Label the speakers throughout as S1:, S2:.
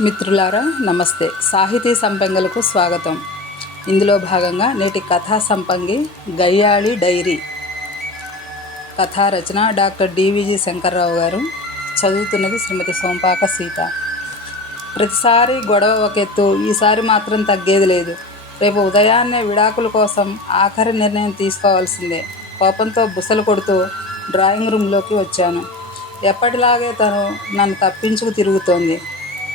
S1: మిత్రులారా నమస్తే. సాహితీ సంపంగలకు స్వాగతం. ఇందులో భాగంగా నేటి కథా సంపంగి గయ్యాళి డైరీ. కథా రచన డాక్టర్ డివిజి శంకర్రావు గారు. చదువుతున్నది శ్రీమతి సోంపాక సీత. ప్రతిసారి గొడవ ఒక ఎత్తు ఈసారి మాత్రం తగ్గేది లేదు. రేపు ఉదయాన్నే విడాకుల కోసం ఆఖరి నిర్ణయం తీసుకోవాల్సిందే. కోపంతో బుసలు కొడుతూ డ్రాయింగ్ రూమ్లోకి వచ్చాను. ఎప్పటిలాగే తను నన్ను తప్పించుకు తిరుగుతోంది.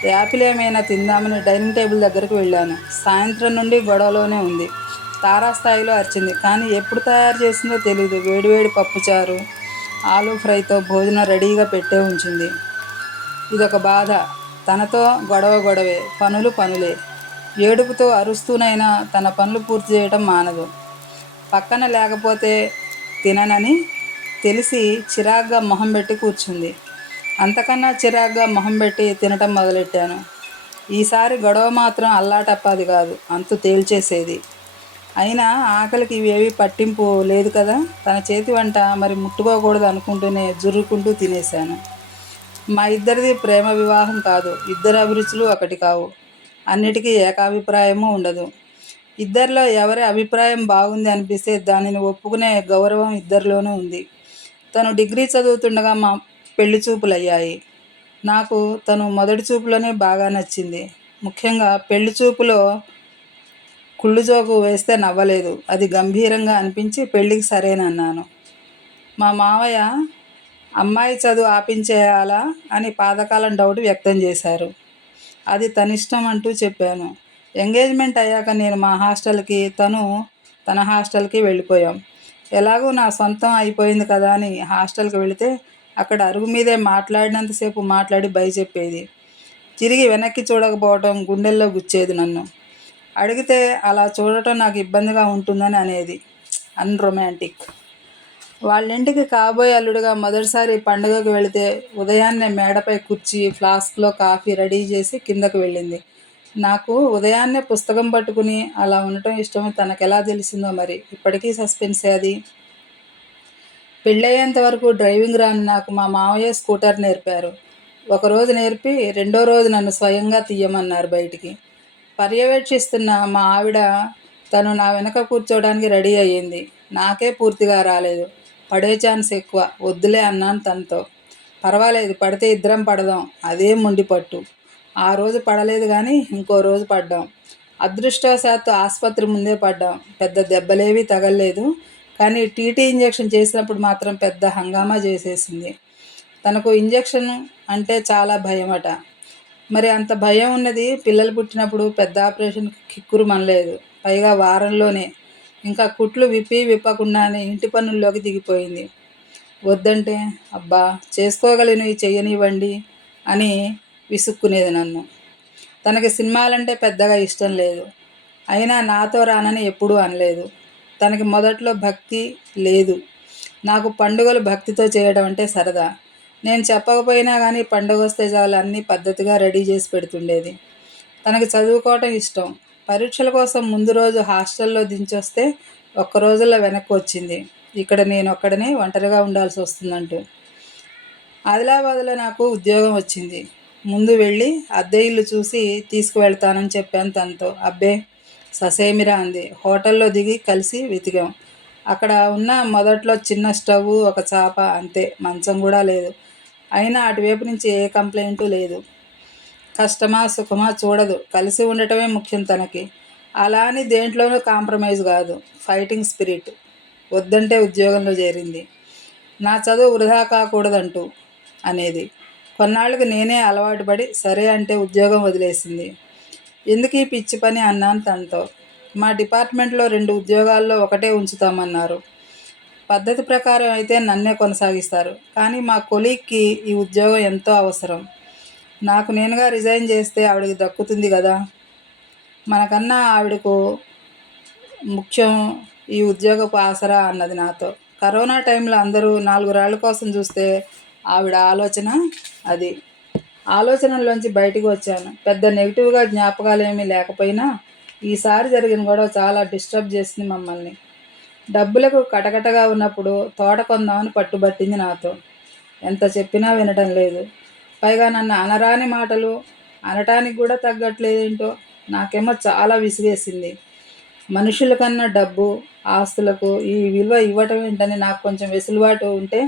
S1: యాపిల్ ఏమైనా తిందామని డైనింగ్ టేబుల్ దగ్గరికి వెళ్ళాను. సాయంత్రం నుండి గొడవలోనే ఉంది. తారాస్థాయిలో అరిచింది. కానీ ఎప్పుడు తయారు చేసిందో తెలియదు వేడివేడి పప్పుచారు ఆలూ ఫ్రైతో భోజనం రెడీగా పెట్టే ఉంచింది. ఇదొక బాధ. తనతో గొడవ గొడవే. పనులు పనులే. ఏడుపుతో అరుస్తూనైనా తన పనులు పూర్తి చేయడం మానదు. పక్కన లేకపోతే తిననని తెలిసి చిరాగ్గా మొహం పెట్టి కూర్చుంది. అంతకన్నా చిరాగ్గా మొహం పెట్టి తినటం మొదలెట్టాను. ఈసారి గొడవ మాత్రం అల్లాటప్పది కాదు అంతు తేల్చేసేది. అయినా ఆకలికి ఇవేవి పట్టింపు లేదు కదా? తన చేతి వంట మరి ముట్టుకోకూడదు అనుకుంటూనే జుర్రుకుంటూ తినేశాను. మా ఇద్దరిది ప్రేమ వివాహం కాదు ఇద్దరు అభిరుచులు ఒకటి కావు. అన్నిటికీ ఏకాభిప్రాయము ఉండదు. ఇద్దరిలో ఎవరి అభిప్రాయం బాగుంది అనిపిస్తే దానిని ఒప్పుకునే గౌరవం ఇద్దరిలోనూ ఉంది. తను డిగ్రీ చదువుతుండగా మా పెళ్ళి చూపులు అయ్యాయి నాకు తను మొదటి చూపులోనే బాగా నచ్చింది. ముఖ్యంగా పెళ్ళి చూపులో కుళ్ళు జోకు వేస్తే నవ్వలేదు. అది గంభీరంగా అనిపించి పెళ్ళికి సరేనన్నాను. మా మావయ్య అమ్మాయి చదువు ఆపించేయాలా? అని పాతకాలం డౌట్ వ్యక్తం చేశారు. అది తనిష్టం అంటూ చెప్పాను. ఎంగేజ్మెంట్ అయ్యాక నేను మా హాస్టల్కి తను తన హాస్టల్కి వెళ్ళిపోయాం. ఎలాగో నా సొంతం అయిపోయింది కదా అని హాస్టల్కి వెళితే అక్కడ అరుగు మీదే మాట్లాడినంతసేపు మాట్లాడి భయచెప్పేది తిరిగి వెనక్కి చూడకపోవటం గుండెల్లో గుచ్చేది నన్ను. అడిగితే అలా చూడటం నాకు ఇబ్బందిగా ఉంటుందని అనేది. అన్రొమాంటిక్. వాళ్ళింటికి కాబోయే అల్లుడుగా మొదటిసారి పండుగకు వెళితే ఉదయాన్నే మేడపై కుర్చీ ఫ్లాస్క్లో కాఫీ రెడీ చేసి కిందకు వెళ్ళింది. నాకు ఉదయాన్నే పుస్తకం పట్టుకుని అలా ఉండటం ఇష్టమో తనకు ఎలా తెలిసిందో మరి. ఇప్పటికీ సస్పెన్సే అది. పెళ్ళయ్యేంత వరకు డ్రైవింగ్ రాని నాకు మా మామయ్య స్కూటర్ నేర్పారు. ఒకరోజు నేర్పి రెండో రోజు నన్ను స్వయంగా తీయమన్నారు బయటికి. పర్యవేక్షిస్తున్న మా ఆవిడ తను నా వెనక కూర్చోవడానికి రెడీ అయ్యింది. నాకే పూర్తిగా రాలేదు. పడే ఛాన్స్ ఎక్కువ. వద్దులే అన్నాను తనతో. పర్వాలేదు పడితే ఇద్దరం పడదాం. అదే ముండి పట్టు. ఆ రోజు పడలేదు కానీ ఇంకో రోజు పడ్డాం. అదృష్టవశాత్తు ఆసుపత్రి ముందే పడ్డాం. పెద్ద దెబ్బలేవి తగలలేదు. కానీ టీటీ ఇంజెక్షన్ చేసినప్పుడు మాత్రం పెద్ద హంగామా చేసేసింది. తనకు ఇంజెక్షన్ అంటే చాలా భయం అట మరి అంత భయం ఉన్నది పిల్లలు పుట్టినప్పుడు పెద్ద ఆపరేషన్ కిక్కురు మనలేదు. పైగా వారంలోనే ఇంకా కుట్లు విప్పి విప్పకుండానే ఇంటి పనుల్లోకి దిగిపోయింది. వద్దంటే అబ్బా చేసుకోగలను చెయ్యనివ్వండి అని విసుక్కునేది నన్ను. తనకి సినిమాలంటే పెద్దగా ఇష్టం లేదు. అయినా నాతో రానని ఎప్పుడూ అనలేదు. తనకి మొదట్లో భక్తి లేదు. నాకు పండుగలు భక్తితో చేయడం అంటే సరదా. నేను చెప్పకపోయినా కానీ పండుగ వస్తే చాలు అన్నీ పద్ధతిగా రెడీ చేసి పెడుతుండేది. తనకి చదువుకోవటం ఇష్టం. పరీక్షల కోసం ముందు రోజు హాస్టల్లో దించొస్తే ఒక్క రోజుల్లో వెనక్కి వచ్చింది. ఇక్కడ నేను ఒక్కడనే ఒంటరిగా ఉండాల్సి వస్తుందంటూ. ఆదిలాబాద్లో నాకు ఉద్యోగం వచ్చింది. ముందు వెళ్ళి అద్దె ఇల్లు చూసి తీసుకువెళ్తానని చెప్పాను తనతో. అబ్బే ససేమిరా అంది. హోటల్లో దిగి కలిసి వెతికాం. అక్కడ ఉన్న మొదట్లో చిన్న స్టవ్ ఒక చాప అంతే. మంచం కూడా లేదు. అయినా అటువైపు నుంచి ఏ కంప్లైంటు లేదు. కష్టమా సుఖమా చూడదు. కలిసి ఉండటమే ముఖ్యం తనకి. అలా అని దేంట్లోనూ కాంప్రమైజ్ కాదు. Fighting spirit. వద్దంటే ఉద్యోగంలో చేరింది. నా చదువు వృధా కాకూడదంటూ అనేది. కొన్నాళ్ళకి నేనే అలవాటు పడి సరే అంటే ఉద్యోగం వదిలేసింది. ఎందుకు ఈ పిచ్చి పని అన్నాను తనతో. మా డిపార్ట్మెంట్లో రెండు ఉద్యోగాల్లో ఒకటే ఉంచుతామన్నారు. పద్ధతి ప్రకారం అయితే నన్నే కొనసాగిస్తారు. కానీ మా కొలీగ్కి ఈ ఉద్యోగం ఎంతో అవసరం. నాకు నేనుగా రిజైన్ చేస్తే ఆవిడకి దక్కుతుంది కదా. మనకన్నా ఆవిడకు ముఖ్యం ఈ ఉద్యోగపు ఆసరా అన్నది నాతో. కరోనా టైంలో అందరూ నాలుగు రాళ్ళ కోసం చూస్తే ఆవిడ ఆలోచన అది. ఆలోచనల్లోంచి బయటకు వచ్చాను. పెద్ద నెగిటివ్గా జ్ఞాపకాలు ఏమీ లేకపోయినా ఈసారి జరిగిన గొడవ చాలా డిస్టర్బ్ చేసింది మమ్మల్ని. డబ్బులకు కటకటగా ఉన్నప్పుడు తోట కొందామని పట్టుబట్టింది నాతో. ఎంత చెప్పినా వినటం లేదు. పైగా నన్ను అనరాని మాటలు అనటానికి కూడా తగ్గట్లేదేంటో నాకేమో చాలా విసిగేసింది. మనుషుల కన్నా డబ్బు ఆస్తులకు ఈ విలువ ఇవ్వటం ఏంటని నాకు కొంచెం వెసులుబాటు ఉంటే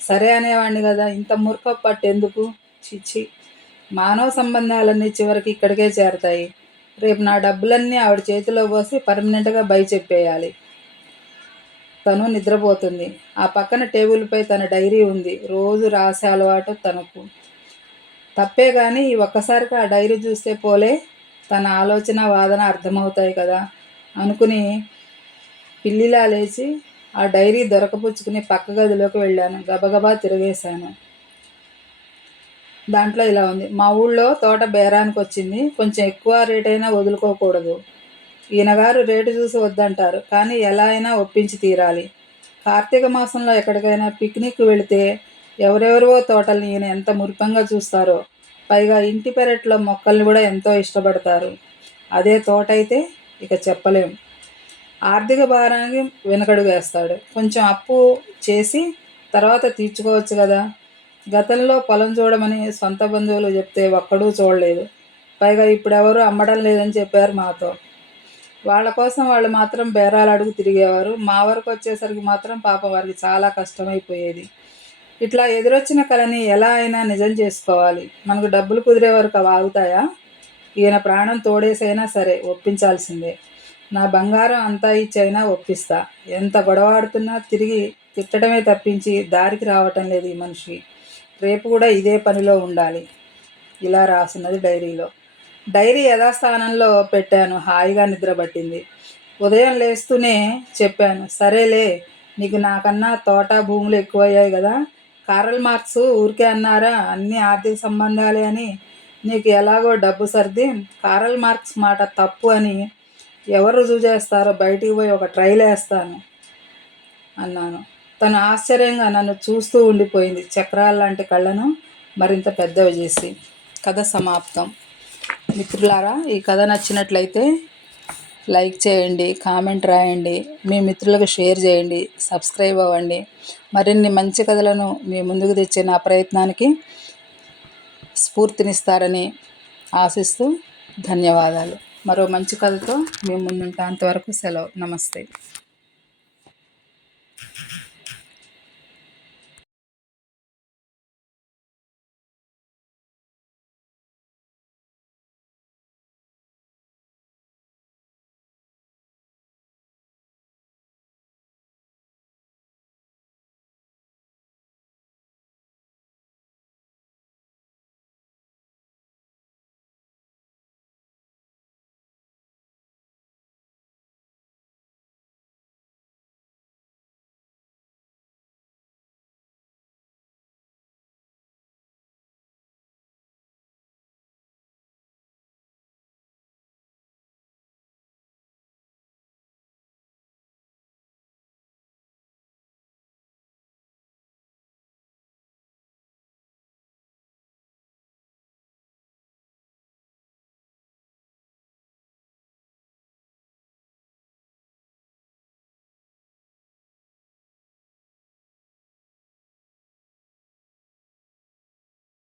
S1: సరే అనేవాడిని కదా ఇంత మురక పట్టెందుకు? చిచ్చి. మానవ సంబంధాలన్నీ చివరికి ఇక్కడికే చేరతాయి. రేపు నా డబ్బులన్నీ ఆవిడ చేతిలో పోసి పర్మనెంట్గా బై చెప్పేయాలి. తను నిద్రపోతుంది. ఆ పక్కన టేబుల్పై తన డైరీ ఉంది. రోజు రాసే అలవాటు తనకు. తప్పే కానీ ఈ ఒక్కసారిగా ఆ డైరీ చూస్తే పోలే తన ఆలోచన వాదన అర్థమవుతాయి కదా. అనుకుని పిల్లిలా లేచి ఆ డైరీ దొరకపుచ్చుకుని పక్క గదిలోకి వెళ్ళాను. గబగబా తిరిగేశాను. దాంట్లో ఇలా ఉంది. మా ఊళ్ళో తోట బేరానికి వచ్చింది కొంచెం ఎక్కువ రేట్ అయినా వదులుకోకూడదు ఈయనగారు రేటు చూసి వద్దంటారు. కానీ ఎలా అయినా ఒప్పించి తీరాలి. కార్తీక మాసంలో ఎక్కడికైనా పిక్నిక్ వెళితే ఎవరెవరో తోటల్ని ఈయన ఎంత మురిపంగా చూస్తారో పైగా ఇంటి పెరట్లో మొక్కల్ని కూడా ఎంతో ఇష్టపడతారు. అదే తోట అయితే ఇక చెప్పలేం. ఆర్థిక భారానికి వెనకడుగు వేస్తాడు. కొంచెం అప్పు చేసి తర్వాత తీర్చుకోవచ్చు కదా. గతంలో పొలం చూడమని సొంత బంధువులు చెప్తే ఒక్కడూ చూడలేదు. పైగా ఇప్పుడు ఎవరు అమ్మడం లేదని చెప్పారు మాతో. వాళ్ళ కోసం వాళ్ళు మాత్రం బేరాలు అడుగు తిరిగేవారు. మా వరకు వచ్చేసరికి మాత్రం పాప వారికి చాలా కష్టమైపోయేది. ఇట్లా ఎదురొచ్చిన కళని ఎలా అయినా నిజం చేసుకోవాలి. మనకు డబ్బులు కుదిరే వరకు అవి ఆగుతాయా? ఈయన ప్రాణం తోడేసైనా సరే ఒప్పించాల్సిందే. నా బంగారం అంతా ఇచ్చైనా ఒప్పిస్తా. ఎంత గొడవాడుతున్నా తిరిగి తిట్టడమే తప్పించి దారికి రావటం లేదు ఈ మనిషి. రేపు కూడా ఇదే పనిలో ఉండాలి. ఇలా రాసున్నది డైరీలో. డైరీ యథాస్థానంలో పెట్టాను. హాయిగా నిద్ర పట్టింది. ఉదయం లేస్తూనే చెప్పాను సరేలే నీకు నాకన్నా తోట భూములు ఎక్కువయ్యాయి కదా. కారల్ మార్క్స్ ఊరికే అన్నారా అన్ని ఆర్థిక సంబంధాలే అని. నీకు ఎలాగో డబ్బు సర్ది కారల్ మార్క్స్ మాట తప్పు అని ఎవరు రుజువు చేస్తారో బయటికి పోయి ఒక ట్రైల్ వేస్తాను అన్నాను. తను ఆశ్చర్యంగా నన్ను చూస్తూ ఉండిపోయింది చక్రాల లాంటి కళ్ళను మరింత పెద్దవి చేసి. కథ సమాప్తం. మిత్రులారా ఈ కథ నచ్చినట్లయితే లైక్ చేయండి కామెంట్ రాయండి మీ మిత్రులకు షేర్ చేయండి సబ్స్క్రైబ్ అవ్వండి. మరిన్ని మంచి కథలను మీ ముందుకు తెచ్చే నా ప్రయత్నానికి స్ఫూర్తినిస్తారని ఆశిస్తూ ధన్యవాదాలు. మరో మంచి కథతో మేము ముందుంటే అంతవరకు సెలవు. నమస్తే.